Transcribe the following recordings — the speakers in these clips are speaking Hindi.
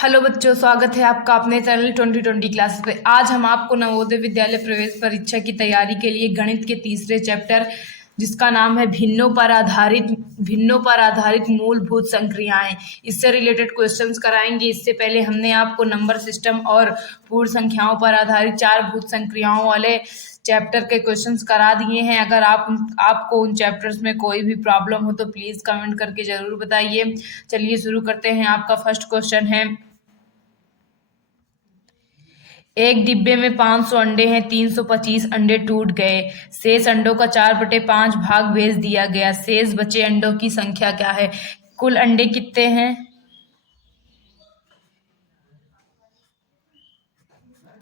हेलो बच्चों, स्वागत है आपका अपने चैनल 2020 क्लासेस पे। आज हम आपको नवोदय विद्यालय प्रवेश परीक्षा की तैयारी के लिए गणित के तीसरे चैप्टर जिसका नाम है भिन्नों पर आधारित मूलभूत संक्रियाएं, इससे रिलेटेड क्वेश्चंस कराएंगे। इससे पहले हमने आपको नंबर सिस्टम और पूर्ण संख्याओं पर आधारित 4 भूत संक्रियाओं वाले चैप्टर के क्वेश्चंस करा दिए हैं। अगर आपको उन चैप्टर्स में कोई भी प्रॉब्लम हो तो प्लीज़ कमेंट करके ज़रूर बताइए। चलिए शुरू करते हैं। आपका फर्स्ट क्वेश्चन है, एक डिब्बे में 500 अंडे हैं, 325 अंडे टूट गए, शेष अंडों का 4/5 भाग भेज दिया गया, शेष बचे अंडों की संख्या क्या है? कुल अंडे कितने हैं?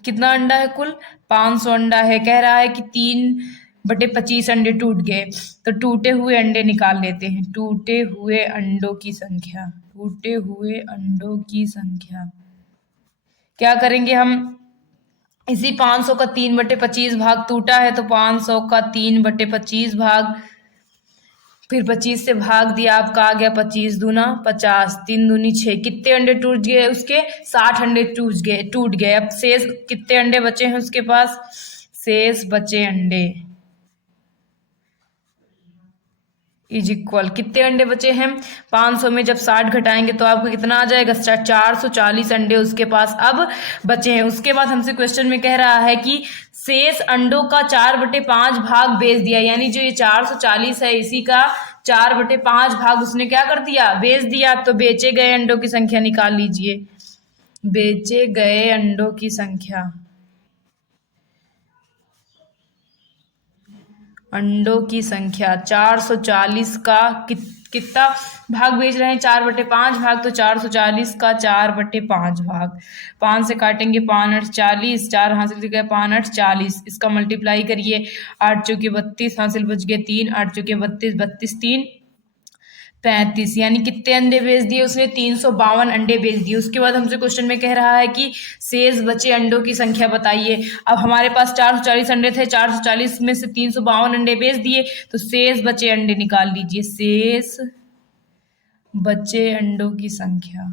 कितना अंडा है? कुल 500 अंडा है। कह रहा है कि 3/25 अंडे टूट गए, तो टूटे हुए अंडे निकाल लेते हैं। टूटे हुए अंडों की संख्या क्या करेंगे हम? इसी 500 का 3/25 भाग टूटा है, तो 500 का 3/25 भाग, फिर 25 से भाग दिया, आपका आ गया 25 दूना 50, 3 दूनी 6। कितने अंडे टूट गए उसके? 60 अंडे टूट गए। अब शेष कितने अंडे बचे हैं उसके पास? शेष बचे अंडे इज इक्वल, कितने अंडे बचे हैं? 500 में जब 60 घटाएंगे तो आपको कितना आ जाएगा? 440 अंडे उसके पास अब बचे हैं। उसके बाद हमसे क्वेश्चन में कह रहा है कि शेष अंडों का 4/5 भाग बेच दिया, यानी जो ये 440 है इसी का 4/5 भाग उसने क्या कर दिया? बेच दिया। तो बेचे गए अंडों की संख्या निकाल लीजिए। बेचे गए अंडों की संख्या, अंडों की संख्या 440 का कितना भाग बेच रहे हैं? 4/5 भाग, तो 440 का 4/5 भाग, 5 से काटेंगे 5 8 40, 4 हासिल हो गया 5 8 40, इसका मल्टीप्लाई करिए, 8 चौके 32 हासिल बच गए 3, 8 चौके 32, 32 3 35, यानी कितने अंडे बेच दिए उसने? 352 अंडे बेच दिए। उसके बाद हमसे क्वेश्चन में कह रहा है कि शेष बचे अंडों की संख्या बताइए। अब हमारे पास 440 अंडे थे, 440 में से 352 अंडे बेच दिए, तो शेष बचे अंडे निकाल लीजिए। शेष बचे अंडों की संख्या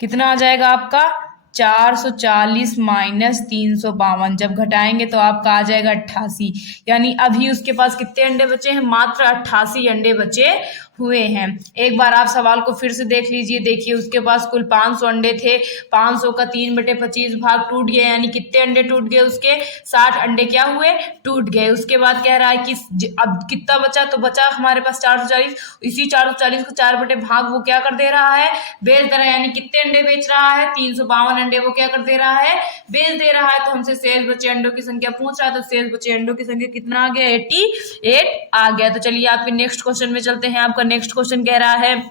कितना आ जाएगा आपका? 440 माइनस 352, जब घटाएंगे तो आपका आ जाएगा 88। यानी अभी उसके पास कितने अंडे बचे हैं? मात्र 88 अंडे बचे हुए हैं। एक बार आप सवाल को फिर से देख लीजिए। देखिए, उसके पास कुल 500 अंडे थे, 500 का 3/25 भाग टूट गया, यानी कितने अंडे टूट गए उसके? 60 अंडे क्या हुए? टूट गए। उसके बाद कह रहा है कि अब कितना बचा? तो बचा हमारे पास 440, इसी 440 को 4/भाग वो क्या कर दे रहा है? बेच दे रहा है। यानी कितने अंडे बेच रहा है? 352 अंडे वो क्या कर दे रहा है? बेच दे रहा है। तो हमसे शेष बचे अंडों की संख्या पूछ रहा है, तो शेष बचे अंडों की संख्या कितना आ गया? 88 आ गया। तो चलिए आपके नेक्स्ट क्वेश्चन में चलते हैं। आपका नेक्स्ट क्वेश्चन कह रहा है,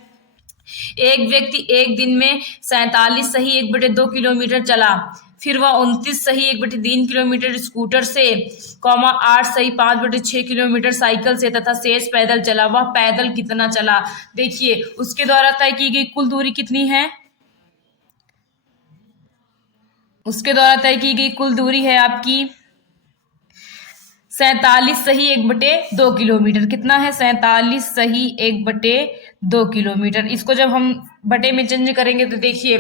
एक व्यक्ति एक दिन में 47 सही 1/2 किलोमीटर चला, फिर वह 29 सही 1/3 किलोमीटर स्कूटर से, 8 सही 5/6 किलोमीटर साइकिल से तथा शेष पैदल चला। वह पैदल कितना चला? देखिए, उसके द्वारा तय की गई कुल दूरी कितनी है? उसके द्वारा तय की गई कुल दूरी है आपकी 47 सही 1/2 किलोमीटर। कितना है? 47 सही 1/2 किलोमीटर। इसको जब हम बटे में चेंज करेंगे तो देखिए,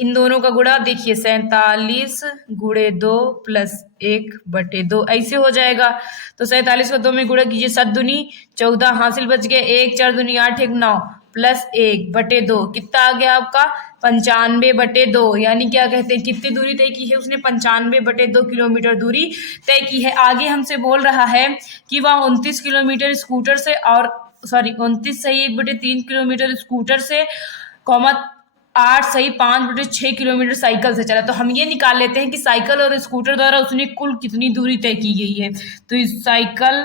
इन दोनों का गुणा देखिए, 47 गुणे 2 प्लस 1/2 ऐसे हो जाएगा। तो 47 को 2 में गुणा कीजिए, 7 दूनी 14 हासिल बच गया 1, 4 दूनी 8 1 9 प्लस 1/2, कितना आ गया आपका? 95/2। यानी क्या कहते हैं, कितनी दूरी तय की है उसने? 95/2 किलोमीटर दूरी तय की है। आगे हमसे बोल रहा है कि वह 29 किलोमीटर स्कूटर से, और 29 सही 1/3 किलोमीटर स्कूटर से, 8 सही 5/6 किलोमीटर साइकिल से चला। तो हम ये निकाल लेते हैं कि साइकिल और स्कूटर द्वारा उसने कुल कितनी दूरी तय की गई है। तो इस साइकिल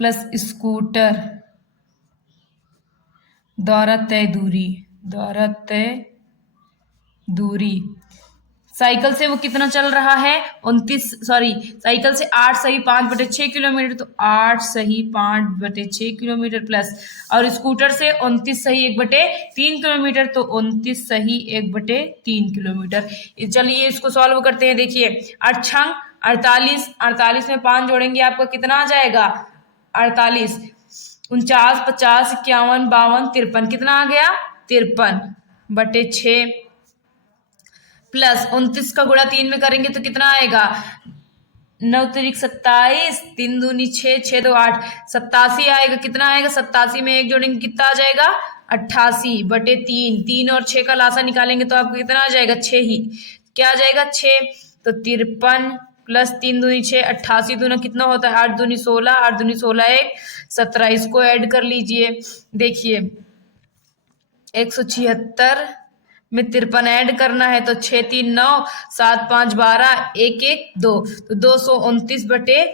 प्लस स्कूटर द्वारा तय दूरी, साइकिल से वो कितना चल रहा है? साइकिल से 8 सही 5/6 किलोमीटर, तो 8 सही 5/6 किलोमीटर प्लस, और स्कूटर से 29 सही 1/3 किलोमीटर, तो 29 सही 1/3 किलोमीटर। चलिए इसको सॉल्व करते हैं। देखिए, 48 में 5 जोड़ेंगे आपका कितना आ जाएगा? 48 49, 50, 51, 52, 53, कितना आ गया 53/6 प्लस 29 का गुणा 3 में करेंगे तो कितना आएगा 9 तिरिक 27, 3 दूनी 6, 6 दो 8, 87 आएगा। कितना आएगा 87 में 1 जोड़ेंगे कितना आ जाएगा 88/3। 3 और 6 का लासा निकालेंगे तो आपको कितना आ जाएगा 6 ही, क्या आ जाएगा 6। तो 53 प्लस 3 दूनी 6, 88 दूना कितना होता है 8 दूनी 16, 8 दूनी 16 1 17, इसको ऐड कर लीजिए। देखिए 176 में 53 ऐड करना है तो 6 3 9, 7 5 12, 1 1 2, तो 229/6।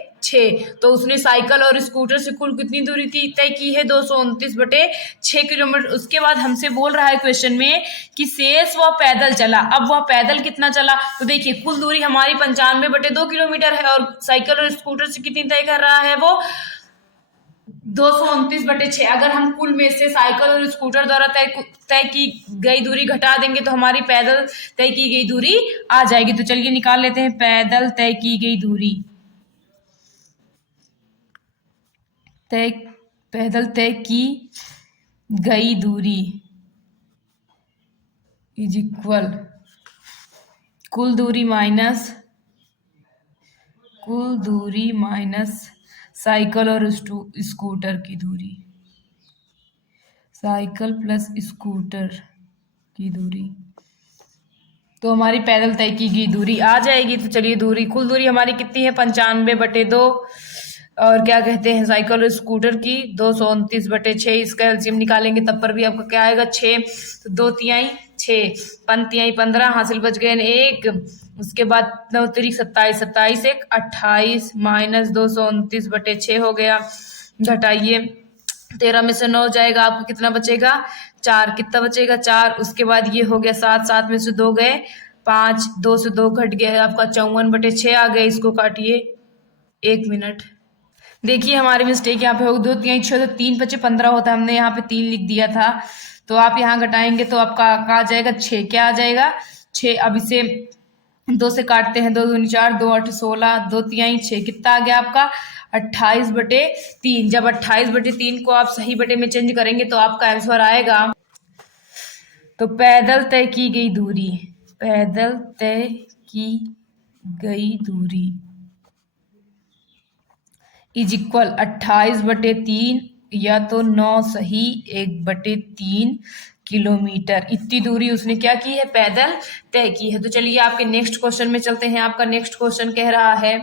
तो उसने साइकिल और स्कूटर से कुल कितनी दूरी तय की है 229/6 किलोमीटर। उसके बाद हमसे बोल रहा है क्वेश्चन में कि शेष वह पैदल चला। अब वह पैदल कितना चला, तो देखिए कुल दूरी हमारी 95/2 किलोमीटर है और साइकिल और स्कूटर से कितनी तय कर रहा है वो 229/6। अगर हम कुल में से साइकिल और स्कूटर द्वारा तय की गई दूरी घटा देंगे तो हमारी पैदल तय की गई दूरी आ जाएगी। तो चलिए निकाल लेते हैं पैदल तय की गई दूरी। पैदल तय की गई दूरी इज इक्वल कुल दूरी माइनस साइकिल और स्कूटर की दूरी, साइकिल प्लस स्कूटर की दूरी, तो हमारी पैदल तय की गई दूरी आ जाएगी। तो चलिए कुल दूरी हमारी कितनी है 95/2 और क्या कहते हैं साइकिल और स्कूटर की 229/6। इसका एलसीएम निकालेंगे तब पर भी आपका क्या आएगा 6। तो 2 तिहाई 6, 5 तिहाई 15, हासिल बच गए 1। उसके बाद 9 तिरिक 27, 27 1 28 माइनस 229/6 हो गया। घटाइए 13 में से 9 जाएगा, आपको कितना बचेगा 4। कितना बचेगा 4। उसके बाद ये हो गया 7, 7 में से 2 गए 5, 2 से 2 घट गया आपका 54/6 आ गया। इसको काटिए 1 मिनट। देखिए हमारी मिस्टेक यहाँ पे होगी 2 तिहाई 6, तो 3 5 15 होता है, हमने यहाँ पे 3 लिख दिया था। तो आप यहाँ घटाएंगे तो आपका आ जाएगा 6। क्या आ जाएगा 6। अब इसे 2 से काटते हैं, 2 दूनी 4, 2 8 16, 2 तिहाई 6, कितना आ गया आपका 28/3। जब 28/3 को आप सही बटे में चेंज करेंगे तो आपका आंसर आएगा। तो पैदल तय की गई दूरी, पैदल तय की गई दूरी इज इक्वल 28/3 या तो 9 सही 1/3 किलोमीटर। इतनी दूरी उसने क्या की है पैदल तय की है। तो चलिए आपके नेक्स्ट क्वेश्चन में चलते हैं। आपका नेक्स्ट क्वेश्चन कह रहा है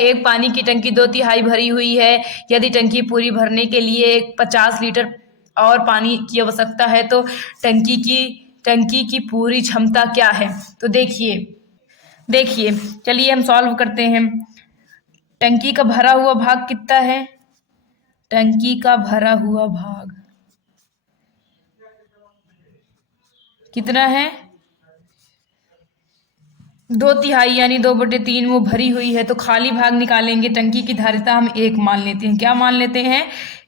एक पानी की टंकी 2 तिहाई भरी हुई है। यदि टंकी पूरी भरने के लिए 50 लीटर और पानी की आवश्यकता है तो टंकी की पूरी क्षमता क्या है। तो देखिए चलिए हम सॉल्व करते हैं। टंकी का भरा हुआ भाग कितना है, टंकी का भरा हुआ भाग कितना है 2 तिहाई यानी 2/3 वो भरी हुई है। तो खाली भाग निकालेंगे। टंकी की धारिता हम 1 मान लेते हैं। क्या मान लेते हैं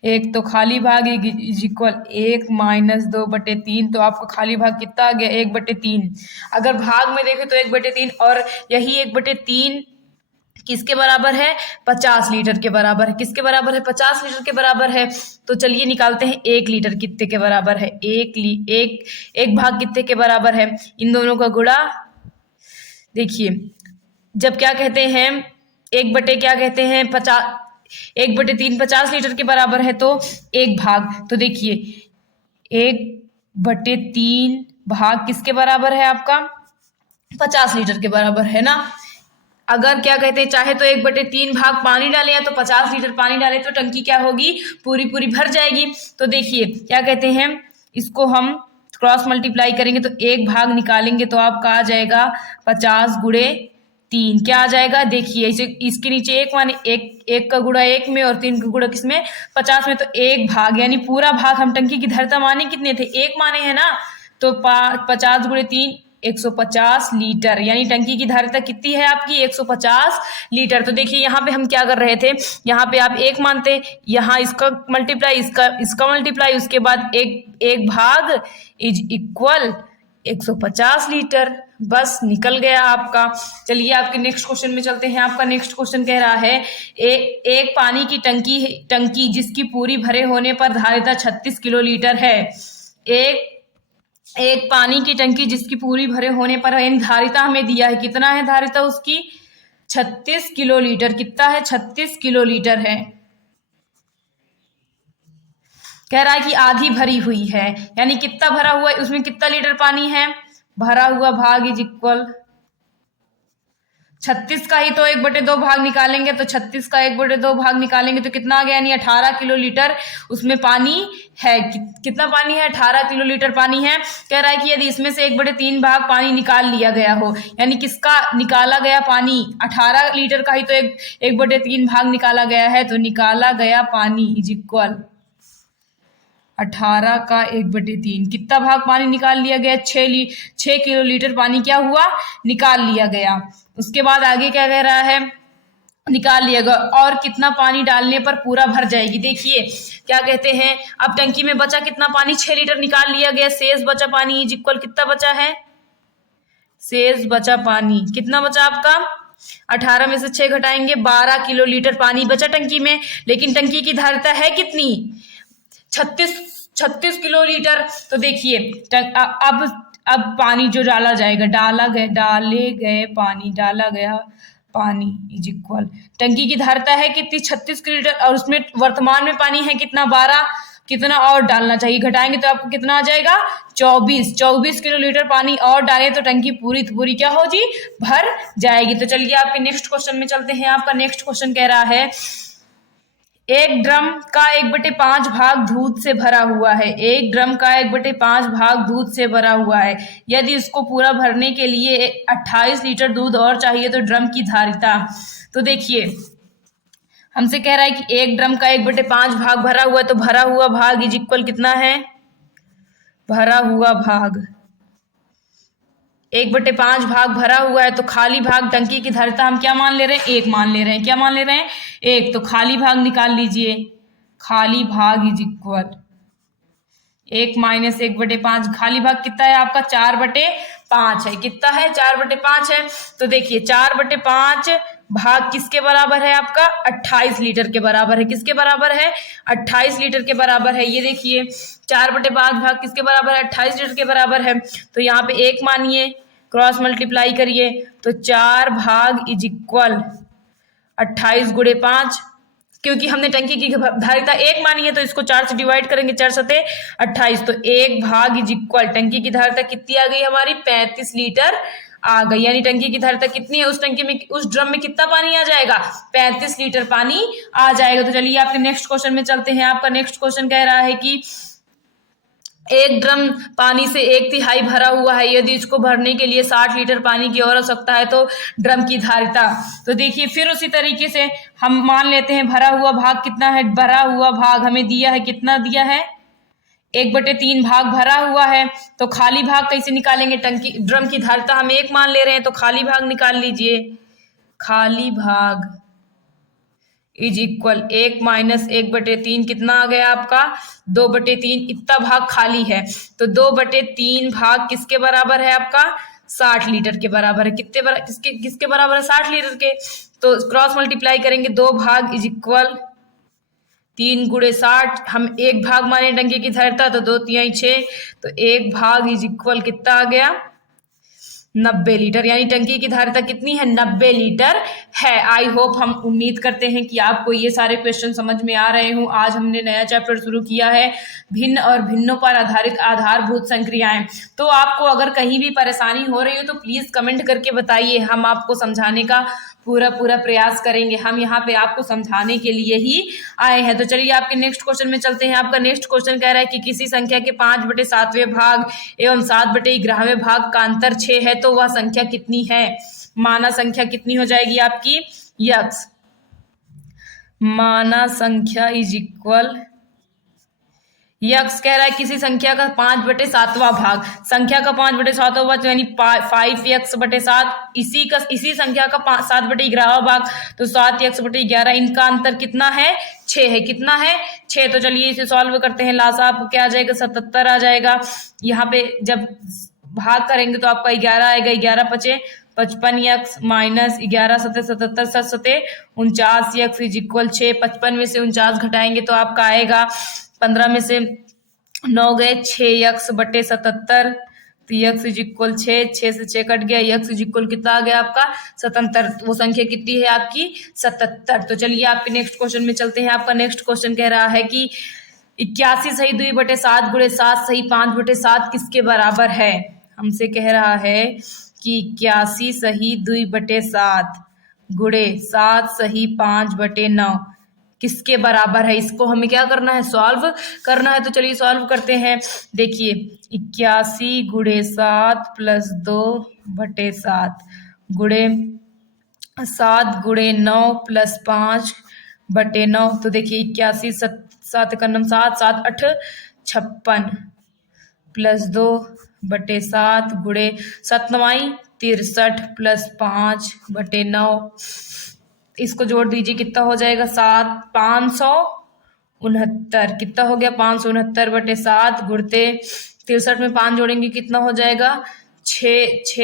1। तो खाली भाग इज इक्वल 1 माइनस 2/3। तो आपको खाली भाग कितना आ गया 1/3। अगर भाग में देखें तो 1/3 और यही 1/3 किसके बराबर है 50 लीटर के बराबर है। किसके बराबर है 50 लीटर के बराबर है। तो चलिए निकालते हैं 1 लीटर कितने के बराबर है। एक भाग कितने के बराबर है, इन दोनों का गुणा। देखिए जब क्या कहते हैं 1/3 50 लीटर के बराबर है तो 1 भाग। तो देखिए 1/3 भाग किसके बराबर है आपका 50 लीटर के बराबर है ना। अगर क्या कहते हैं चाहे तो 1/3 भाग पानी डालें या तो 50 लीटर पानी डालें तो टंकी क्या होगी पूरी भर जाएगी। तो देखिए क्या कहते हैं इसको हम क्रॉस मल्टीप्लाई करेंगे तो 1 भाग निकालेंगे तो आपका आ जाएगा 50 गुणे 3। क्या आ जाएगा देखिए इसके नीचे 1 माने 1 का गुणा 1 में और 3 का गुणा किसमें 50 में। तो 1 भाग यानी पूरा भाग हम टंकी की धारिता माने कितने थे 1 माने है ना। तो 50 गुणे 3 150 लीटर यानी टंकी की धारिता कितनी है आपकी 150 लीटर। तो देखिए यहाँ पे हम क्या कर रहे थे, यहाँ पे आप 1 मानते, यहाँ इसका मल्टीप्लाई इसका मल्टीप्लाई, उसके बाद एक भाग इज इक्वल 150 लीटर। बस निकल गया आपका। चलिए आपके नेक्स्ट क्वेश्चन में चलते हैं। आपका नेक्स्ट क्वेश्चन कह रहा है एक पानी की टंकी जिसकी पूरी भरे होने पर धारिता 36 किलोलीटर है। एक पानी की टंकी जिसकी पूरी भरे होने पर धारिता हमें दिया है, कितना है धारिता उसकी? 36 किलोलीटर। कितना है? 36 किलोलीटर है। कह रहा है कि आधी भरी हुई है, यानी कितना भरा हुआ है, उसमें कितना लीटर पानी है? भरा हुआ भाग इज इक्वल 36 का ही तो 1/2 भाग निकालेंगे, तो 36 का 1/2 भाग निकालेंगे तो कितना आ गया? यानी 18 किलोलीटर उसमें पानी है। कितना पानी है? 18 किलोलीटर पानी है। कह रहा है कि यदि इसमें से 1/3 भाग पानी निकाल लिया गया हो, यानी किसका निकाला गया पानी? 18 लीटर का ही तो 1/3 भाग निकाला गया है, तो निकाला गया पानी इज इक्वल 18 का 1/3। कितना भाग पानी निकाल लिया गया? 6 किलोलीटर पानी क्या हुआ? निकाल लिया गया। उसके बाद आगे क्या कह रहा है? निकाल लिया गया। और कितना पानी डालने पर पूरा भर जाएगी? देखिए क्या कहते हैं, अब टंकी में बचा कितना पानी? 6 लीटर निकाल लिया गया, शेष बचा पानी इज इक्वल कितना बचा है? शेष बचा पानी कितना बचा आपका? 18 में से 6 घटाएंगे, 12 किलोलीटर पानी बचा टंकी में। लेकिन टंकी की धारिता है कितनी? 36 किलोलीटर। तो देखिए अब पानी जो डाला जाएगा, डाला गया पानी इज इक्वल टंकी की धारिता है कितनी? 36 किलोलीटर, और उसमें वर्तमान में पानी है कितना? 12। कितना और डालना चाहिए? घटाएंगे तो आपको कितना आ जाएगा? 24 किलोलीटर पानी और डालें तो टंकी पूरी क्या हो जी? भर जाएगी। तो चलिए आपके नेक्स्ट क्वेश्चन में चलते हैं। आपका नेक्स्ट क्वेश्चन कह रहा है एक ड्रम का 1/5 भाग दूध से भरा हुआ है। एक ड्रम का 1/5 भाग दूध से भरा हुआ है। यदि इसको पूरा भरने के लिए 28 लीटर दूध और चाहिए तो ड्रम की धारिता। तो देखिए हमसे कह रहा है कि एक ड्रम का 1/5 भाग भरा हुआ है, तो भरा हुआ भाग इज इक्वल कितना है? भरा हुआ भाग 1/5 भाग भरा हुआ है, तो खाली भाग टंकी की धारिता हम क्या मान ले रहे हैं? 1 मान ले रहे हैं। क्या मान ले रहे हैं? 1। तो खाली भाग निकाल लीजिए। खाली भाग इज इक्वल 1 माइनस 1/5। खाली भाग कितना है आपका? 4/5 है। कितना है? 4/5 है। तो देखिए 4/5 भाग किसके बराबर है आपका? 28 लीटर के बराबर है। किसके बराबर है? 28 लीटर के बराबर है। ये देखिए 4/5 भाग किसके बराबर है? 28 लीटर के बराबर है। तो यहाँ पे 1 मानिए, क्रॉस मल्टीप्लाई करिए, तो 4 भाग इज इक्वल 28 × 5। क्योंकि हमने टंकी की धारिता 1 मानी है तो इसको 4 से डिवाइड करेंगे, 4 सते 28। तो 1 भाग इज इक्वल टंकी की धारिता कितनी आ गई हमारी? 35 लीटर आ गई। यानी टंकी की धारिता कितनी है? उस टंकी में, उस ड्रम में कितना पानी आ जाएगा? 35 लीटर पानी आ जाएगा। तो चलिए आपके नेक्स्ट क्वेश्चन में चलते हैं। आपका नेक्स्ट क्वेश्चन कह रहा है कि एक ड्रम पानी से 1/3 भरा हुआ है। यदि इसको भरने के लिए 60 लीटर पानी की और आवश्यकता है तो ड्रम की धारिता। तो देखिए फिर उसी तरीके से हम मान लेते हैं भरा हुआ भाग कितना है? भरा हुआ भाग हमें दिया है, कितना दिया है? 1/3 भाग भरा हुआ है। तो खाली भाग कैसे निकालेंगे? ड्रम की धारिता हम 1 मान ले रहे हैं, तो खाली भाग निकाल लीजिए। खाली भाग इज इक्वल 1 माइनस 1/3 कितना आ गया आपका? 2/3। इतना भाग खाली है, तो 2/3 भाग किसके बराबर है आपका? 60 लीटर के बराबर है। किसके बराबर है? 60 लीटर के। तो क्रॉस मल्टीप्लाई करेंगे, 2 भाग इज इक्वल 3 × 60। हम 1 भाग माने टंकी की धारिता, तो 2 × 3 = 6। तो 1 भाग इज इक्वल कितना आ गया? 90 लीटर। यानी टंकी की धारिता कितनी है? 90 लीटर है। आई होप, हम उम्मीद करते हैं कि आपको ये सारे क्वेश्चन समझ में आ रहे हों। आज हमने नया चैप्टर शुरू किया है, भिन्न और भिन्नों पर आधारित आधारभूत संक्रियाएं। तो आपको अगर कहीं भी परेशानी हो रही हो तो प्लीज कमेंट करके बताइए, हम आपको समझाने का पूरा प्रयास करेंगे। हम यहाँ पे आपको समझाने के लिए ही आए हैं। तो चलिए आपके नेक्स्ट क्वेश्चन में चलते हैं। आपका नेक्स्ट क्वेश्चन कह रहा है कि किसी संख्या के 5/7वें भाग एवं 7/11वें भाग का अंतर 6 है, तो वह संख्या कितनी है? माना संख्या कितनी हो जाएगी आपकी? यक्स। माना संख्या इज इक्वल यक्स। कह रहा है किसी संख्या का 5/7वां भाग, संख्या का 5/7वां भाग यानी 5x/7, इसी संख्या का 7/11वां भाग तो 7x/11। इनका अंतर कितना है? 6 है। कितना है? 6। तो चलिए इसे सॉल्व करते हैं। लासा आपको क्या आ जाएगा? 77 आ जाएगा। यहाँ पे जब भाग करेंगे तो आपका 11 आएगा, 11 पचे 55x माइनस 11 सते 77 7 सते 49x इज इक्वल 6। 55 में से 49 घटाएंगे तो आपका आएगा 15 में से 9 गए 6x बटे 77, तो x इज इक्वल 6 से 6 कट गया, x इज इक्वल कितना आ गया आपका 77। वो संख्या कितनी है आपकी 77। तो चलिए आपके नेक्स्ट क्वेश्चन में चलते हैं। आपका नेक्स्ट क्वेश्चन कह रहा है कि 81 सही 2/7 गुणे 7 सही 5/7 किसके बराबर है। हमसे कह रहा है कि 81 सही 2/7 गुणे 7 सही 5/9 किसके बराबर है। इसको हमें क्या करना है, सॉल्व करना है। तो चलिए सॉल्व करते हैं। देखिए 81 गुणे 7 प्लस 2/7 गुणे 7 गुणे 9 प्लस 5/9। तो देखिए 81 7 का 7 7 8 56 प्लस 2/7 गुणे 7 9 63 प्लस 5/9। इसको जोड़ दीजिए कितना हो जाएगा 569। कितना हो गया 569/7 गुणते 63 में 5 जोड़ेंगे कितना हो जाएगा 5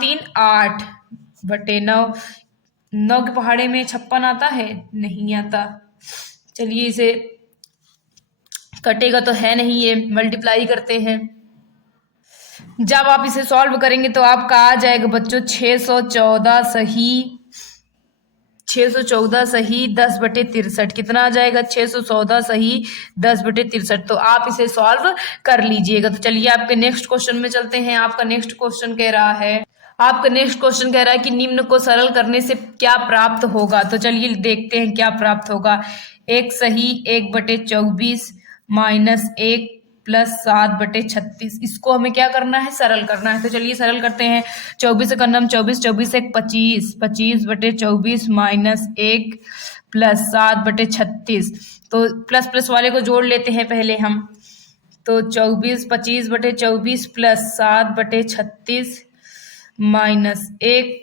3 8/9। 9 के पहाड़े में 56 आता है, नहीं आता। चलिए इसे कटेगा तो है नहीं, ये मल्टीप्लाई करते हैं। जब आप इसे सॉल्व करेंगे तो आपका आ जाएगा बच्चों 614 सही 10/63। कितना आ जाएगा 614 सही 10/63। तो आप इसे सॉल्व कर लीजिएगा। तो चलिए आपके नेक्स्ट क्वेश्चन में चलते हैं। आपका नेक्स्ट क्वेश्चन कह रहा है कि निम्न को सरल करने से क्या प्राप्त होगा। तो चलिए देखते हैं क्या प्राप्त होगा। 1 सही 1/24 माइनस 1 प्लस 7/36। इसको हमें क्या करना है, सरल करना है। तो चलिए सरल करते हैं। 24 से करना 24 24 1 25 25/24 माइनस 1 प्लस 7/36। तो प्लस प्लस वाले को जोड़ लेते हैं पहले हम। तो 24 25/24 प्लस 7/36 माइनस 1।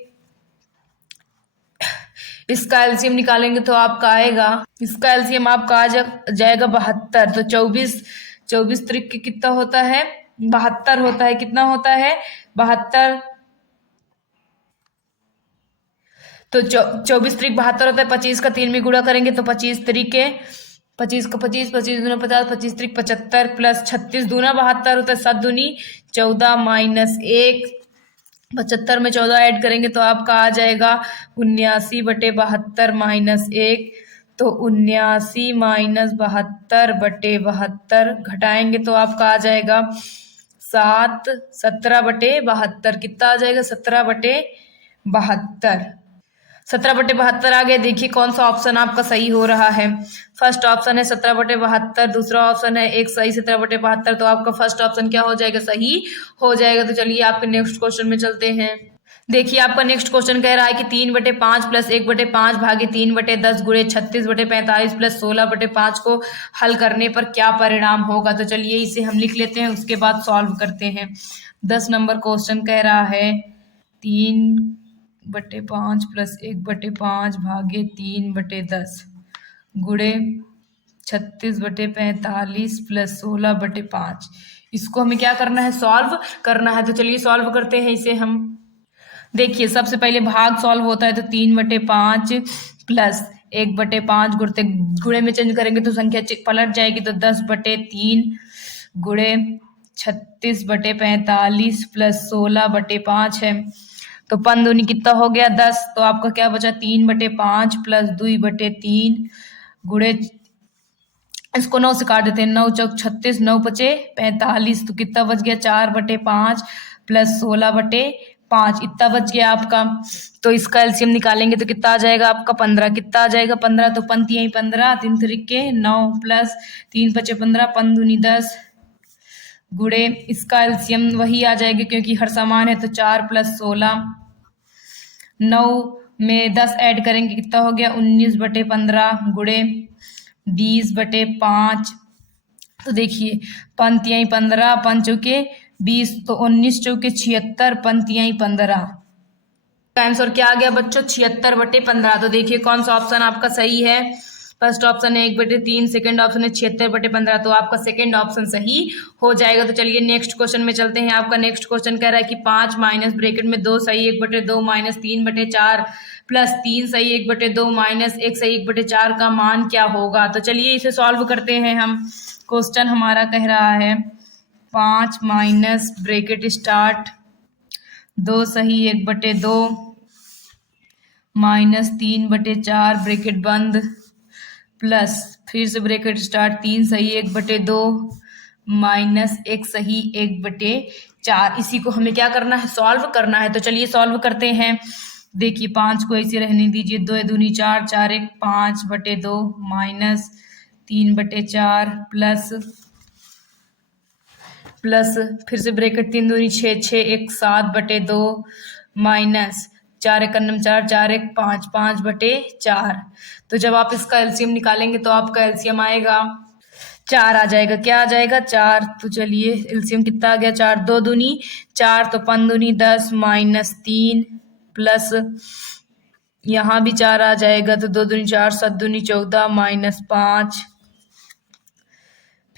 इसका एलसीएम निकालेंगे तो आपका आएगा, इसका एलसीएम आपका आ जाएगा 72। तो 24 त्रिक कितना होता है 72 होता है। कितना होता है 72। तो 24 त्रिक 72 होता है। 25 का 3 में गुणा करेंगे तो 25 त्रिके 25 का 25 25 दूना 50 25 त्रिक 75 प्लस 36 दूना 72 होता है। 7 दूनी 14 माइनस 1। 75 में 14 ऐड करेंगे तो आपका आ जाएगा 79/72 माइनस 1। तो 79 माइनस 72/72 घटाएंगे तो आपका आ जाएगा 17/72। कितना आ जाएगा 17/72। 17/72 आ गया। देखिए कौन सा ऑप्शन आपका सही हो रहा है। फर्स्ट ऑप्शन है 17/72, दूसरा ऑप्शन है एक सही 17/72। तो आपका फर्स्ट ऑप्शन क्या हो जाएगा, सही हो जाएगा। तो चलिए आपके नेक्स्ट क्वेश्चन में चलते हैं। देखिए आपका नेक्स्ट क्वेश्चन कह रहा है कि 3/5 प्लस 1/5 भागे 3/10 गुणे 36/45 प्लस 16/5 को हल करने पर क्या परिणाम होगा। तो चलिए इसे हम लिख लेते हैं, उसके बाद सॉल्व करते हैं। 10 नंबर क्वेश्चन कह रहा है 3/5 प्लस 1/5 भागे 3/10 गुणे 36/45 प्लस 16/5। इसको हमें क्या करना है, सॉल्व करना है। तो चलिए सॉल्व करते हैं इसे हम। देखिए सबसे पहले भाग सॉल्व होता है तो 3/5 प्लस 1/5 गुणे में चेंज करेंगे तो संख्या पलट जाएगी। तो 10/3 गुणे 36/45 प्लस 16/5 है। तो 5 दूनी कितना हो गया 10। तो आपका क्या बचा 3/5 प्लस 2/3 गुणे, इसको 9 से काट देते हैं। 9 चौक 36 9 पचे 45। तो कितना बच गया 4/5 प्लस 16/5 इतना बच गया आपका। तो इसका एलसीएम निकालेंगे तो कितना आ जाएगा आपका 15। कितना आ जाएगा 15। तो 15 15 3 3 9 प्लस 3 5 15 5 दूनी 10 गुणे, इसका एलसीएम वही आ जाएगा क्योंकि हर समान है। तो 4 प्लस 16 9 में 10 ऐड करेंगे कितना हो गया 19/15 गुणे 20/5। तो देखिए 5 15 5 चौके 20 तो 19 चौके 76 5 15। आंसर क्या आ गया बच्चों 76/15। तो देखिए कौन सा ऑप्शन आपका सही है। फर्स्ट ऑप्शन है 1/3, सेकंड ऑप्शन है 76/15, तो आपका सेकंड ऑप्शन सही हो जाएगा। तो चलिए नेक्स्ट क्वेश्चन में चलते हैं। आपका नेक्स्ट क्वेश्चन कह रहा है कि 5 माइनस ब्रैकेट में 2 सही 1/2 माइनस 3/4 प्लस 3 सही 1/2 माइनस 1 सही 1/4 का मान क्या होगा। तो चलिए इसे सॉल्व करते हैं हम। क्वेश्चन हमारा कह रहा है 5 माइनस ब्रैकेट स्टार्ट 2 सही 1/2 माइनस 3/4 ब्रैकेट बंद प्लस फिर से ब्रैकेट स्टार्ट 3 सही 1/2 माइनस 1 सही 1/4। इसी को हमें क्या करना है, सॉल्व करना है। तो चलिए सॉल्व करते हैं। देखिए 5 को ऐसे रहने दीजिए, 2 दूनी 4, 4 1 5/2 माइनस 3/4 प्लस फिर से ब्रैकेट 3 दूनी 6, 6 1 7/2 माइनस 4 1 4, 4 1 5, 5/4। तो जब आप इसका एलसीएम निकालेंगे तो आपका एलसीएम आएगा 4 आ जाएगा। क्या आ जाएगा, 4। तो चलिए एलसीएम कितना आ गया, 4 2 दूनी 4, तो 5 दूनी 10 माइनस 3 प्लस यहाँ भी 4 आ जाएगा, तो 2 दूनी 4, 7 दूनी 14 माइनस 5,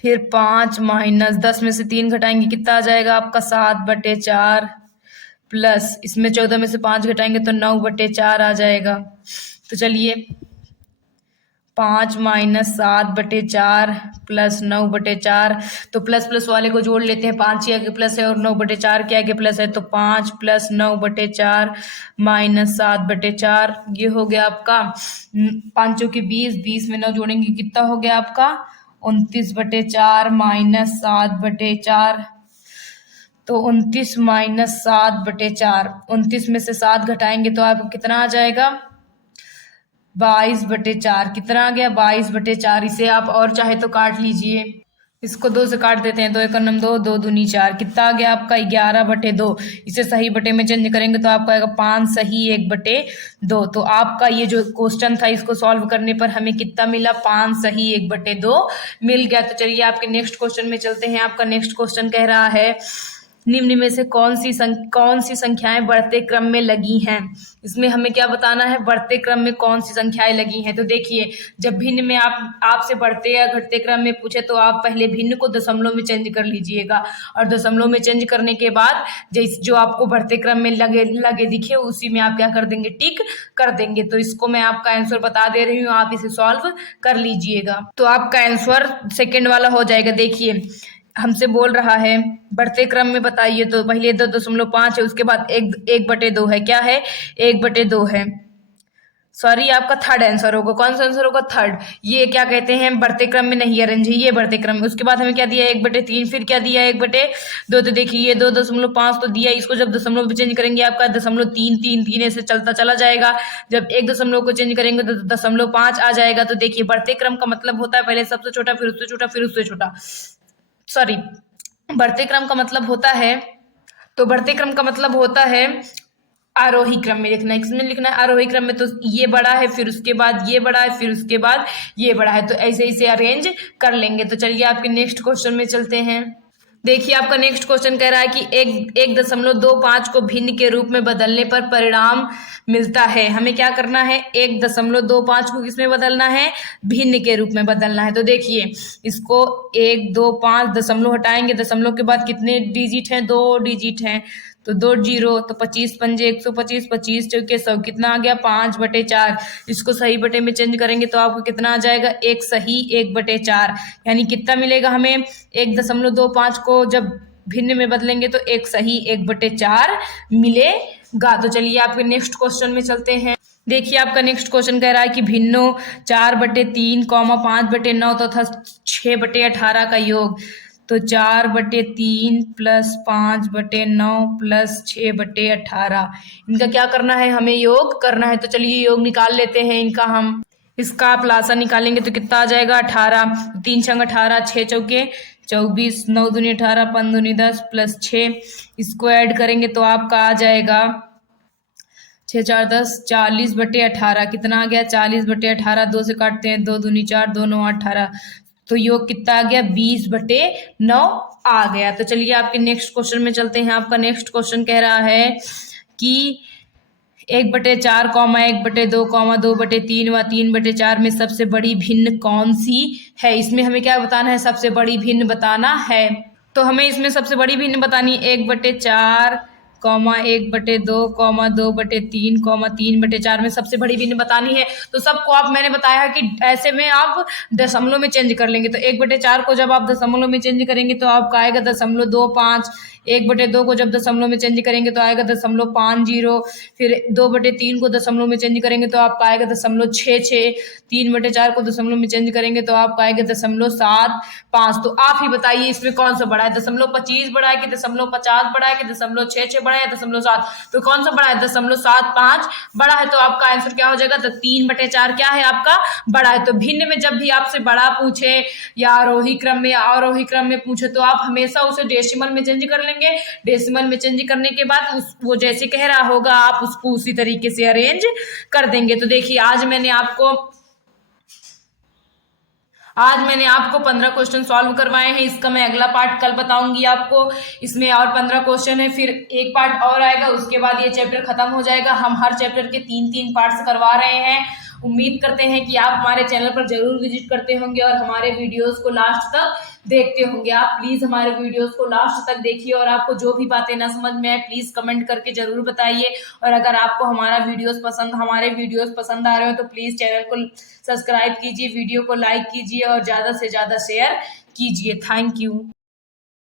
फिर 5 माइनस 10 में से 3 घटाएंगे कितना आ जाएगा आपका 7/4 प्लस इसमें 14 में से 5 घटाएंगे तो 9/4 आ जाएगा। तो चलिए 5 माइनस 7/4 प्लस 9/4, तो प्लस प्लस वाले को जोड़ लेते हैं। 5 के आगे प्लस है और 9/4 के आगे प्लस है, तो 5 प्लस 9/4 माइनस 7/4। ये हो गया आपका 5 के 20, 20 में 9 जोड़ेंगे कितना हो गया आपका 29/4 माइनस 7/4। तो 29 माइनस 7/4, 29 में से 7 घटाएंगे तो आपको कितना आ जाएगा 22/4। कितना आ गया 22/4। इसे आप और चाहे तो काट लीजिए, इसको 2 से काट देते हैं। 2 1 2, 2 दूनी 4, कितना आ गया आपका 11/2। इसे सही बटे में चेंज करेंगे तो आपका आएगा 5 सही 1/2। तो आपका ये जो क्वेश्चन था इसको सॉल्व करने पर हमें कितना मिला 5 सही 1/2 मिल गया। तो चलिए आपके नेक्स्ट क्वेश्चन में चलते हैं। आपका नेक्स्ट क्वेश्चन कह रहा है निम्न में से कौन सी संख्याएं बढ़ते क्रम में लगी हैं। इसमें हमें क्या बताना है, बढ़ते क्रम में कौन सी संख्याएं लगी हैं। तो देखिए जब भिन्न में आपसे बढ़ते या घटते क्रम में पूछे तो आप पहले भिन्न को दशमलव में चेंज कर लीजिएगा, और दशमलव में चेंज करने के बाद जो आपको बढ़ते क्रम में लगे दिखे उसी में आप क्या कर देंगे, टिक कर देंगे। तो इसको मैं आपका आंसर बता दे रही हूँ, आप इसे सॉल्व कर लीजिएगा। तो आपका आंसर सेकेंड वाला हो जाएगा। देखिए हमसे बोल रहा है बढ़ते क्रम में बताइए, तो पहले 2.5 है, उसके बाद 1/2 है। क्या है 1/2 है। सॉरी आपका थर्ड आंसर होगा। कौन सा आंसर होगा, थर्ड। ये क्या कहते हैं बढ़ते क्रम में नहीं अरेंज है, ये बढ़ते क्रम में। उसके बाद हमें क्या दिया 1/3, फिर क्या दिया 1/2। तो देखिए ये 2.5 तो दिया, इसको जब दशमलव में चेंज करेंगे आपका 0.3 ऐसे चलता चला जाएगा। जब एक दशमलव को चेंज करेंगे तो 0.5 आ जाएगा। तो देखिए बढ़ते क्रम का मतलब होता है पहले सबसे छोटा, फिर उससे छोटा, फिर उससे छोटा। सॉरी बढ़ते क्रम का मतलब होता है, तो बढ़ते क्रम का मतलब होता है आरोही क्रम में लिखना है। किसमें लिखना है, आरोही क्रम में। तो ये बड़ा है, फिर उसके बाद ये बड़ा है, फिर उसके बाद ये बड़ा है। तो ऐसे इसे अरेंज कर लेंगे। तो चलिए आपके नेक्स्ट क्वेश्चन में चलते हैं। देखिए आपका नेक्स्ट क्वेश्चन कह रहा है कि 1.25 को भिन्न के रूप में बदलने पर परिणाम मिलता है। हमें क्या करना है, 1.25 को किसमें बदलना है, भिन्न के रूप में बदलना है। तो देखिए इसको 1 2 5 दशमलव हटाएंगे, दशमलव के बाद कितने डिजिट हैं, 2 डिजिट हैं, तो 2 0, तो 25 पंजे 125, 25 चौके 100, कितना आ गया 5/4। इसको सही बटे में चेंज करेंगे तो आपको कितना आ जाएगा 1 सही 1/4। यानी कितना मिलेगा हमें 1.25 को जब भिन्न में बदलेंगे तो 1 सही 1/4 मिलेगा। तो चलिए आपके नेक्स्ट क्वेश्चन में चलते हैं। देखिए आपका नेक्स्ट क्वेश्चन कह रहा है कि भिन्नों 4/3, 5/9 तथा 6/18 का योग। तो 4/3 प्लस 5/9 प्लस 6/18, इनका क्या करना है, हमें योग करना है। तो चलिए योग निकाल लेते हैं इनका हम। इसका आप लासा निकालेंगे तो कितना आ जाएगा 18, 3 छंग 18, 6 चौके 24, 9 दूनी 18, 5 दूनी 10 प्लस 6, इसको ऐड करेंगे तो आपका आ जाएगा 6 4 10, 40/18। कितना आ गया 40/18। 2 से काटते हैं, 2 दूनी 4, 2 9 18। तो योग कितना आ गया 20/9 आ गया। तो चलिए आपके नेक्स्ट क्वेश्चन में चलते हैं। आपका नेक्स्ट क्वेश्चन कह रहा है कि 1/4 कॉमा 1/2 कॉमा 2/3 व 3/4 में सबसे बड़ी भिन्न कौन सी है। इसमें हमें क्या बताना है, सबसे बड़ी भिन्न बताना है। तो हमें इसमें सबसे बड़ी भिन्न बतानी है 1/4 कॉमा 1/2 कॉमा 2/3 कॉमा 3/4 में सबसे बड़ी भिन्न बतानी है। तो सबको आप मैंने बताया कि ऐसे में आप दशमलव में चेंज कर लेंगे। तो 1/4 को जब आप दशमलव में चेंज करेंगे तो आपका आएगा 0.25। 1/2 को जब दशमलव में चेंज करेंगे तो आएगा 0.50। फिर 2/3 को दशमलव में चेंज करेंगे तो आपका आएगा 0.66। 3/4 को दशमलव में चेंज करेंगे तो आपका आएगा 0.75। तो आप ही बताइए इसमें कौन सा बड़ा है, 0.25 बड़ा है कि 0.50 बड़ा है कि 0.66 बड़ा है, 0.7। तो कौन सा बड़ा है, 0.75 बड़ा है। तो आपका आंसर क्या हो जाएगा, तो 3/4 क्या है आपका बड़ा है। तो भिन्न में जब भी आपसे बड़ा पूछे या आरोही क्रम में या अवरोही क्रम में पूछे तो आप हमेशा उसे डेसिमल में चेंज कर लेंगे। डेसिमल में चेंज करने के बाद वो जैसे कह रहा होगा आप उसको उसी तरीके से अरेंज कर देंगे। तो देखिए आज मैंने आपको 15 क्वेश्चन सॉल्व करवाए हैं। इसका मैं अगला पार्ट कल बताऊंगी आपको। इसमें और 15 क्वेश्चन है, फिर एक पार्ट और आएगा, उसके बाद ये चैप्टर खत्म हो जाएगा। हम हर चैप्टर के 3-3 पार्ट्स करवा रहे हैं। उम्मीद करते हैं कि आप हमारे चैनल पर जरूर विजिट करते होंगे और हमारे वीडियोस को लास्ट तक देखते होंगे। आप प्लीज हमारे वीडियोस को लास्ट तक देखिए और आपको जो भी बातें ना समझ में आए प्लीज कमेंट करके जरूर बताइए। और अगर आपको हमारे वीडियोस पसंद आ रहे हो तो प्लीज चैनल को सब्सक्राइब कीजिए, वीडियो को लाइक कीजिए और ज्यादा से ज्यादा शेयर कीजिए। Thank you.